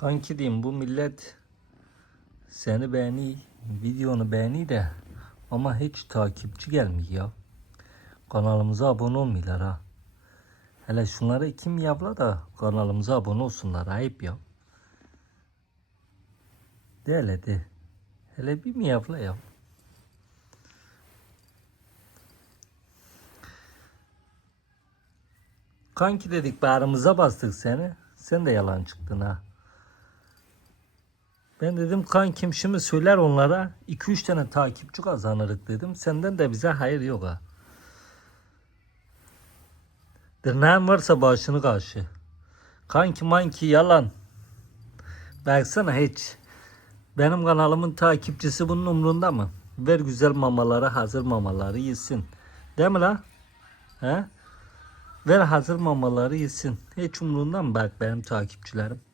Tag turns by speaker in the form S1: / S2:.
S1: Kanki diyeyim bu millet seni beğeni, videonu beğeni de ama hiç takipçi gelmiyor ya. Kanalımıza abone olmuyorlar ha. Hele şunları kim yapla da kanalımıza abone olsunlar ayıp ya. De hele de. Hele bir mi yapla ya. Kanki dedik bağrımıza bastık seni. Sen de yalan çıktın ha. Ben dedim kankim şimdi söyler onlara 2-3 tane takipçi kazanırık dedim. Senden de bize hayır yok ha. Dırnağın varsa başını karşı. Kanki manki yalan. Baksana hiç. Benim kanalımın takipçisi bunun umrunda mı? Ver güzel mamaları, hazır mamaları yesin. Değil mi la? He? Ver hazır mamaları yesin. Hiç umrunda mı bak
S2: benim takipçilerim?